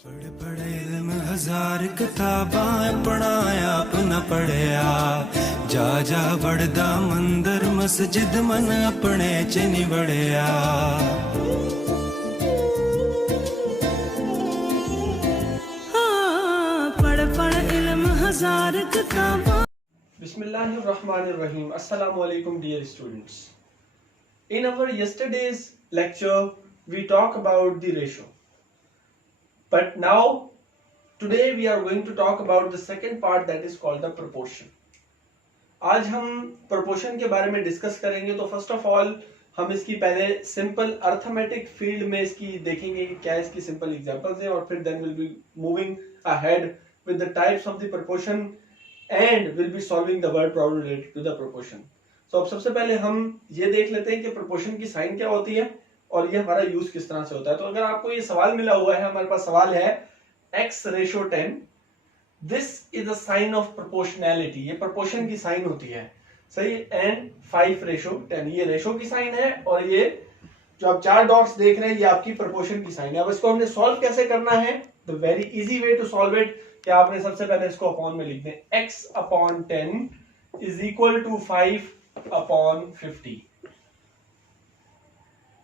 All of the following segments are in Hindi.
पढ़ पढ़े इल्म हजार किताबां पढ़ाया अपना पढ़िया जा जा बढ़दा मंदिर मस्जिद मन अपने च निबड़िया। पढ़ पढ़ इल्म हजार किताबां। Bismillahirrahmanirrahim. Assalamu alaikum dear students. In our yesterday's lecture we talk about the ratio. But now today we are going to talk about the second part that is called the proportion. आज हम proportion के बारे में डिस्कस करेंगे। तो फर्स्ट ऑफ ऑल हम इसकी पहले सिंपल अर्थमेटिक फील्ड में इसकी देखेंगे कि क्या इसकी सिंपल एग्जांपल्स हैं और फिर then will be moving ahead with the types of the proportion and will be solving the word problem related to the proportion. So अब सबसे पहले हम ये देख लेते हैं कि proportion की साइन क्या होती है और ये हमारा यूज किस तरह से होता है। तो अगर आपको ये सवाल मिला हुआ है, हमारे पास सवाल है x/10, this is a sign of proportionality, ये प्रोपोर्शन की साइन होती है, सही। एंड 5/10, ये रेशो की साइन है और ये जो आप चार डॉट्स देख रहे हैं ये आपकी प्रोपोर्शन की साइन है। अब इसको हमने सॉल्व कैसे करना है? The very easy way to solve it, कि आपने सबसे पहले इसको अपॉन में लिख दें, x/10 इज इक्वल टू 5/50।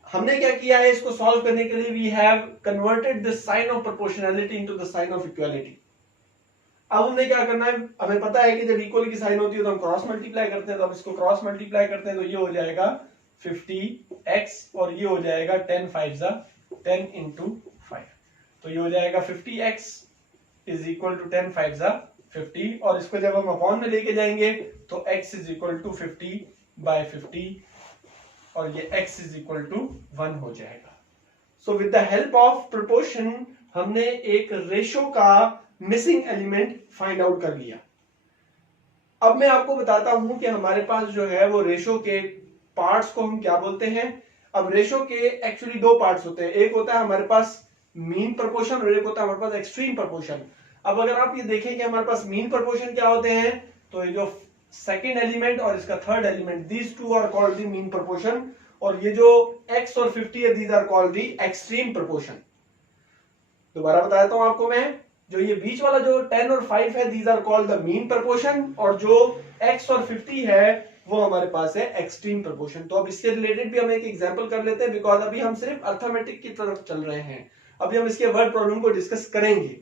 हमने क्या किया है इसको सॉल्व करने के लिए? We have converted the sign of proportionality into the sign of equality. अब हमने क्या करना है, हमें पता है कि जब इक्वल की साइन होती है तो हम क्रॉस मल्टीप्लाई करते हैं। तो अब इसको क्रॉस मल्टीप्लाई करते हैं तो ये हो जाएगा 50x और ये हो जाएगा 10 5 10 into 5, तो ये हो जाएगा 50x इज इक्वल टू 10 5 50। और इसको जब हम अपॉन में लेके जाएंगे तो x इज इक्वल टू 50/50 और ये x इज इक्वल टू 1 हो जाएगा। So with the help of proportion हमने एक रेशो का मिसिंग एलिमेंट फाइंड आउट कर लिया। अब मैं आपको बताता हूं कि हमारे पास जो है वो रेशो के पार्ट्स को हम क्या बोलते हैं। अब रेशो के एक्चुअली दो पार्ट्स होते हैं, एक होता है हमारे पास मीन प्रोपोर्शन और एक होता है हमारे पास एक्सट्रीम प्रोपोर्शन। अब अगर आप ये देखें कि हमारे पास मीन प्रोपोर्शन क्या होते हैं, तो ये जो सेकेंड एलिमेंट और इसका third element, these two are called the mean proportion, और ये जो x और 50 है these are called the extreme proportion. दोबारा बता देता हूं आपको मैं, जो ये बीच वाला जो 10 और 5 है these are called the mean proportion, और जो x और 50 है वो हमारे पास है एक्सट्रीम प्रोपोर्शन। तो अब इससे रिलेटेड भी हम एक एग्जांपल कर लेते हैं, बिकॉज अभी हम सिर्फ अर्थमेटिक की तरफ चल रहे हैं, अभी हम इसके वर्ड प्रॉब्लम को डिस्कस करेंगे।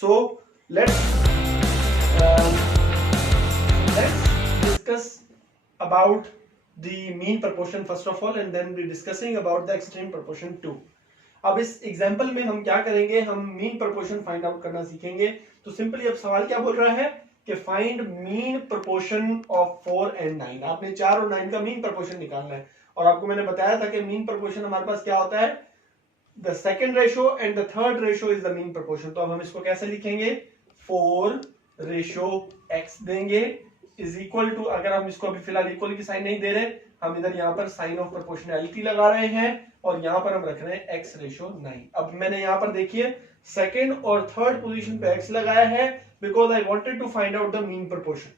So let's discuss about the mean proportion first of all and then we discussing about the extreme proportion too. अब इस एग्जांपल में हम क्या करेंगे, हम मीन प्रोपोर्शन फाइंड आउट करना सीखेंगे। तो सिंपली अब सवाल क्या बोल रहा है कि find mean proportion of 4 and 9। आपने 4 और 9 का मीन प्रोपोर्शन निकालना है और आपको मैंने बताया था कि मीन प्रोपोर्शन हमारे पास क्या होता है, the second ratio and the third ratio is the mean proportion. तो अब हम इसको कैसे लिखेंगे, 4/x देंगे इज इक्वल टू, अगर हम इसको अभी फिलहाल इक्वल की साइन नहीं दे रहे, हम इधर यहाँ पर साइन ऑफ प्रोपोर्शनैलिटी लगा रहे हैं और यहाँ पर हम रख रहे हैं x/9। अब मैंने यहाँ पर देखिए सेकेंड और थर्ड पोजीशन पे x लगाया है because I wanted to find out the mean proportion.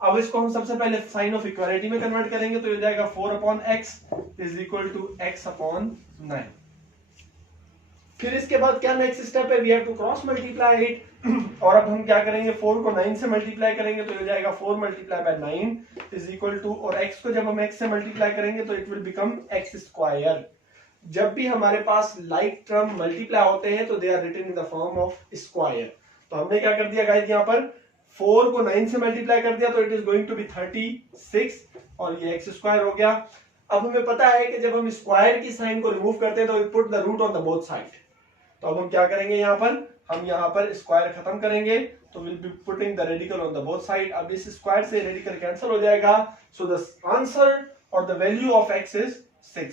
अब इसको हम सबसे पहले साइन ऑफ इक्वालिटी में कन्वर्ट करेंगे तो ये हो जाएगा 4/x is equal to x/9। फिर इसके बाद क्या नेक्स्ट स्टेप है, we have to cross multiply it. और अब हम क्या करेंगे, 4 को 9 से मल्टीप्लाई करेंगे तो हो जाएगा 4 × 9 इज इक्वल टू, और x को जब हम x से मल्टीप्लाई करेंगे तो इट विल बिकम x²। जब भी हमारे पास लाइक टर्म मल्टीप्लाई होते हैं तो they are written in the form of square. तो हमने क्या कर दिया गाइस, यहाँ पर 4 को 9 से मल्टीप्लाई कर दिया तो it is going to be 36 और ये x² हो गया। अब हमें पता है कि जब हम स्क्वायर की साइन को रिमूव करते हैं तो we put the root on the both side. तो अब हम क्या करेंगे, हम यहाँ पर स्क्वायर खत्म करेंगे तो will be putting the radical on the both side. अब इस स्क्वायर से रेडिकल कैंसिल हो जाएगा, सो द आंसर और the value of x is 6।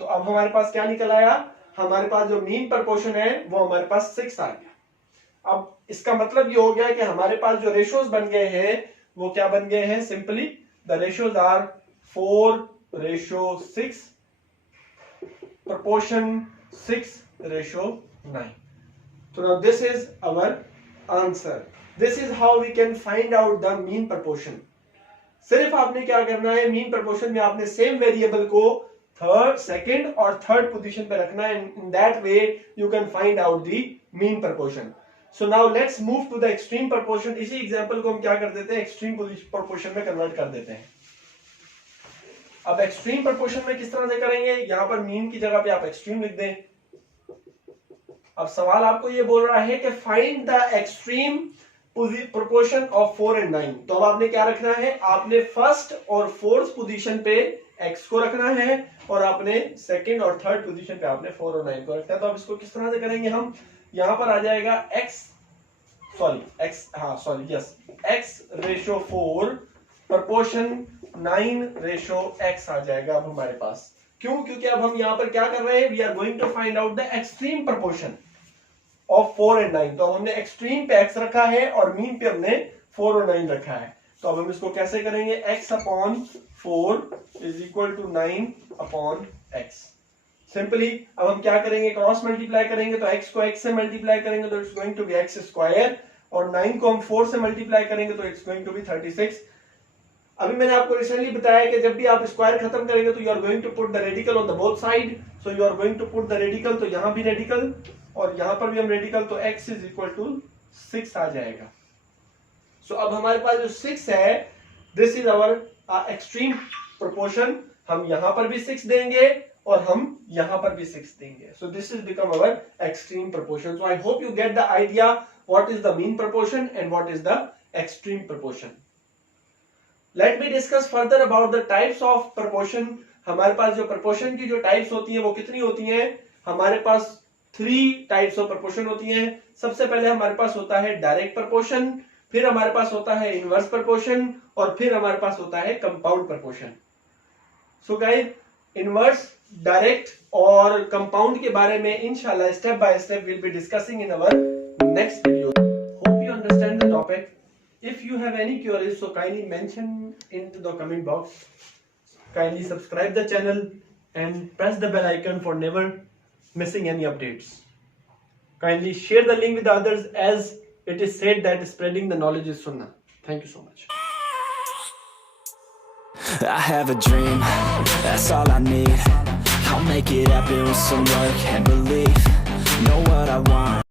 तो अब हमारे पास क्या निकल आया, हमारे पास जो मीन प्रोपोर्शन है वो हमारे पास 6 आ गया। अब इसका मतलब ये हो गया कि हमारे पास जो रेशियोज बन गए हैं वो क्या बन गए हैं, simply the ratios are 4/6, proportion 6/9. So now this is our answer. This is how we can find out the mean proportion. सिर्फ आपने क्या करना है, मीन प्रोपोर्शन में आपने सेम वेरिएबल को थर्ड, सेकंड और थर्ड पोजीशन पे रखना है. In that way you can find out the mean proportion. So now let's move to the extreme proportion. इसी एग्जांपल को हम क्या कर देते हैं, एक्सट्रीम प्रोपोर्शन में कन्वर्ट कर देते हैं. अब एक्सट्रीम प्रोपोर्शन में किस तरह से करेंगे, यहां पर मीन की जगह पे आप एक्सट्रीम लिख दें. अब सवाल आपको ये बोल रहा है कि find the extreme proportion of 4 and 9. तो अब आपने क्या रखना है, आपने फर्स्ट और फोर्थ पोजीशन पे x को रखना है और आपने सेकंड और थर्ड पोजीशन पे आपने 4 और 9 को रखना है. तो अब इसको किस तरह से करेंगे हम, यहां पर आ जाएगा x ratio 4 proportion 9 ratio x आ जाएगा अब हमारे पास. क्यों, क्योंकि अब हम यहां पर क्या कर रहे हैं, we are going to find out the extreme proportion of 4 and 9. तो हमने एक्सट्रीम पे x रखा है और मीन पे हमने 4 और 9 रखा है. तो अब हम इसको कैसे करेंगे, x upon 4 is equal to 9 upon x. सिंपली अब हम क्या करेंगे, क्रॉस मल्टीप्लाई करेंगे. तो x को x से मल्टीप्लाई करेंगे तो it's going to be x square और 9 को हम 4 से मल्टीप्लाई करेंगे तो इट्स गोइंग टू बी 36. अभी मैंने आपको रिसेंटली बताया कि जब भी आप स्क्वायर खत्म करेंगे तो you are going to put the radical on the both side. So you are going to put the radical, तो यहां भी रेडिकल और यहां पर भी हम रेडिकल, तो x इज इक्वल टू 6 आ जाएगा. सो अब हमारे पास जो 6 है, this is our extreme proportion. हम यहां पर भी 6 देंगे और हम यहां पर भी 6 देंगे. So this is become our extreme proportion. So I hope you get the idea what is the mean proportion and what is the extreme proportion. Let me discuss further about the types of proportion. हमारे पास जो प्रोपोर्शन की जो टाइप्स होती हैं वो कितनी होती हैं, हमारे पास 3 टाइप्स ऑफ प्रोपोर्शन होती हैं. सबसे पहले हमारे पास होता है डायरेक्ट प्रोपोर्शन, फिर हमारे पास होता है इनवर्स प्रोपोर्शन और फिर हमारे पास होता है compound proportion. So guys, inverse, direct और कंपाउंड के बारे में इंशाल्लाह step by step will be discussing in our next video. Hope you understand the topic. If you have any queries, so kindly mention into the comment box. Kindly subscribe the channel and press the bell icon for never missing any updates. Kindly share the link with others, as it is said that spreading the knowledge is sunnah. Thank you so much. I have a dream, that's all I need. I'll make it happen with some work and belief. Know what I want,